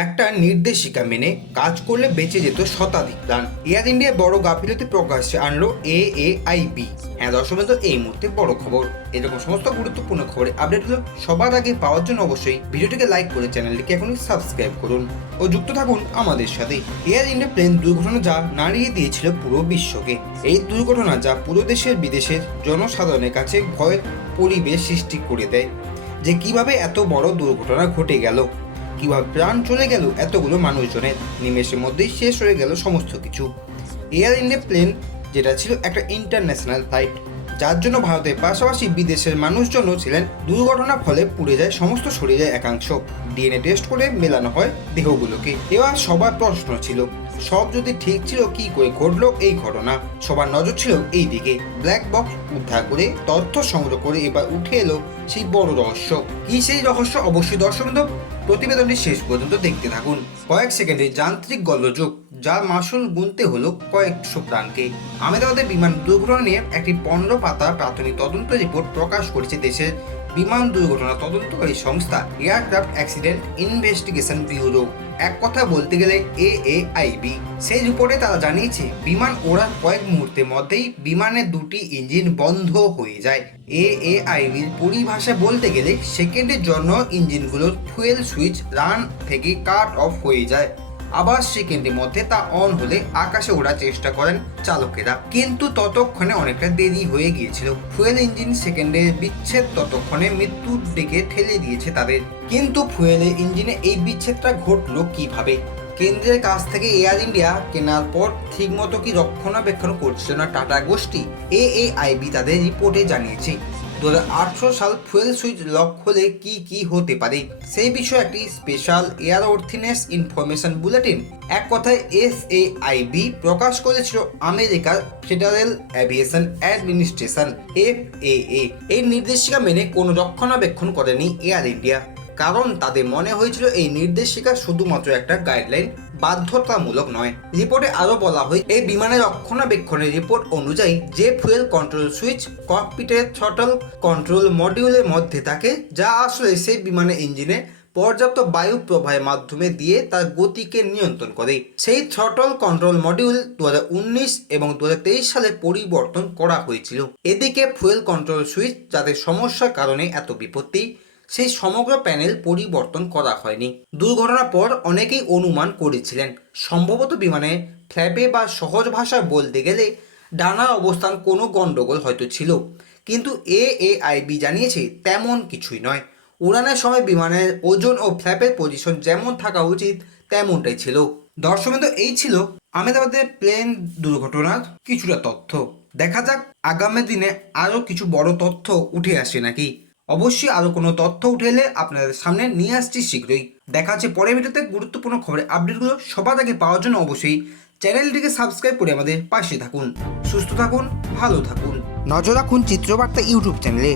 একটা নির্দেশিকা মেনে কাজ করলে বেঁচে যেত শতাধিক প্রাণ এয়ার ইন্ডিয়া বড় গাফিলতি প্রকাশ্যে আনলো এ এ আই বি হ্যাঁ দর্শক বন্ধু, এই মুহূর্তে বড় খবর। এরকম সমস্ত গুরুত্বপূর্ণ খবরের আপডেটগুলো সবার আগে পাওয়ার জন্য অবশ্যই ভিডিওটিকে লাইক করে চ্যানেলটিকে এখনই সাবস্ক্রাইব করুন ও যুক্ত থাকুন আমাদের সাথে। এয়ার ইন্ডিয়া প্লেন দুর্ঘটনা যা নাড়িয়ে দিয়েছিল পুরো বিশ্বকে। এই দুর্ঘটনা যা পুরো দেশের বিদেশের জনসাধারণের কাছে ভয়ের পরিবেশ সৃষ্টি করে দেয়। যে কীভাবে এত বড় দুর্ঘটনা ঘটে গেল। কীভাবে প্রাণ চলে গেল এতগুলো মানুষজনের নিমেষের মধ্যেই শেষ হয়ে গেল সমস্ত কিছু। এয়ার ইন্ডিয়া প্লেন যেটা ছিল একটা ইন্টারন্যাশনাল ফ্লাইট যার জন্য ভারতের পাশাপাশি বিদেশের মানুষজনও ছিলেন দুর্ঘটনার ফলে পুড়ে যায়, সমস্ত শরীরের একাংশ। ডিএনএ টেস্ট করে মেলানো হয় দেহগুলোকে। এবার সবার প্রশ্ন ছিল, সব যদি ঠিক ছিল কি করে ঘটলো এই ঘটনা? সবার নজর ছিল এই দিকে। ব্ল্যাক বক্স উদ্ধার করে, তথ্য সংগ্রহ করে এবার উঠে এলো সেই বড় রহস্য। কি সেই রহস্য? অবশ্যই দর্শক প্রতিবেদনটি শেষ পর্যন্ত দেখতে থাকুন। কয়েক সেকেন্ডে যান্ত্রিক গল্লযোগ যার মাসুল গুনতে হলো কয়েকশো প্রাণকে। আমেদাবাদের বিমান দুর্ঘটনা নিয়ে একটি পনেরো পাতা প্রাথমিক তদন্ত রিপোর্ট প্রকাশ করেছে দেশের বিমান দুর্ঘটনা তদন্তকারী সংস্থা এয়ারক্রাফট অ্যাক্সিডেন্ট ইনভেস্টিগেশন ব্যুরো। এক কথা বলতে গেলে এ এ আইবি সেই রিপোর্টে তারা জানিয়েছে, বিমান ওড়ার কয়েক মুহূর্তের মধ্যেই বিমানের দুটি ইঞ্জিন বন্ধ হয়ে যায়। এ এ আইবির পরিভাষা বলতে গেলে, সেকেন্ডের জন্য ইঞ্জিনগুলোর ফুয়েল সুইচ রান থেকে কাট অফ হয়ে যায়। আবার সেকেন্ডের মধ্যে তা অন হলে আকাশে ওড়ার চেষ্টা করেন চালকেরা। কিন্তু ততক্ষণে অনেকটা দেরি হয়ে গিয়েছিল। ফুয়েল ইঞ্জিন সেকেন্ডের বিচ্ছেদ ততক্ষণে মৃত্যুর দিকে ঠেলে দিয়েছে তাদের। কিন্তু ফুয়েলের ইঞ্জিনে এই বিচ্ছেদটা ঘটলো কীভাবে? কেন্দ্রের কাছ থেকে এয়ার ইন্ডিয়া কেনার পর ঠিকমতো কি রক্ষণাবেক্ষণ করছিল না টাটা গোষ্ঠী? এ আইবি তাদের রিপোর্টে জানিয়েছে। দু সাল ফুয়েল সুইচ লক হলে কি কি হতে পারে? সেই বিষয়ে একটি special air worthiness information bulletin এক কথায় এস এ আইবি প্রকাশ করেছিল আমেরিকার federal aviation administration F A এই নির্দেশিকা মেনে কোনো রক্ষণাবেক্ষণ করেনি এয়ার ইন্ডিয়া কারণ তাদের মনে হয়েছিল এই নির্দেশিকা শুধুমাত্র একটা গাইডলাইন বাধ্যতামূলক নয়। রিপোর্টে আরও বলা হয়, এই বিমানের রক্ষণাবেক্ষণের রিপোর্ট অনুযায়ী যে ফুয়েল কন্ট্রোল সুইচ ককপিটের থ্রটল কন্ট্রোল মডিউলের মধ্যে থাকে, যা আসলে সেই বিমানের ইঞ্জিনে পর্যাপ্ত বায়ু প্রবাহের মাধ্যমে দিয়ে তার গতিকে নিয়ন্ত্রণ করে। সেই থ্রটল কন্ট্রোল মডিউল দু হাজার উনিশ এবং দু হাজার তেইশ সালে পরিবর্তন করা হয়েছিল। এদিকে ফুয়েল কন্ট্রোল সুইচ যাদের সমস্যার কারণে এত বিপত্তি সেই সমগ্র প্যানেল পরিবর্তন করা হয়নি। দুর্ঘটনার পর অনেকেই অনুমান করেছিলেন, সম্ভবত বিমানে ফ্ল্যাপে বা সহজ ভাষায় বলতে গেলে ডানার অবস্থান কোনো গণ্ডগোল হয়তো ছিল। কিন্তু এ এ আইবি জানিয়েছে, তেমন কিছুই নয়। উড়ানের সময় বিমানের ওজন ও ফ্ল্যাপের পজিশন যেমন থাকা উচিত, তেমনটাই ছিল। দর্শকবৃন্দ এই ছিল আহমেদাবাদের প্লেন দুর্ঘটনার কিছুটা তথ্য। দেখা যাক, আগামী দিনে আরও কিছু বড় তথ্য উঠে আসে নাকি। অবশ্যই আরও কোনো তথ্য উঠে এলে আপনাদের সামনে নিয়ে আসছি শীঘ্রই। দেখা হচ্ছে পরের ভিডিওতে গুরুত্বপূর্ণ খবরের আপডেটগুলো সবার আগে পাওয়ার জন্য অবশ্যই চ্যানেলটিকে সাবস্ক্রাইব করে আমাদের পাশে থাকুন। সুস্থ থাকুন, ভালো থাকুন। নজর রাখুন চিত্রবার্তা ইউটিউব চ্যানেলে।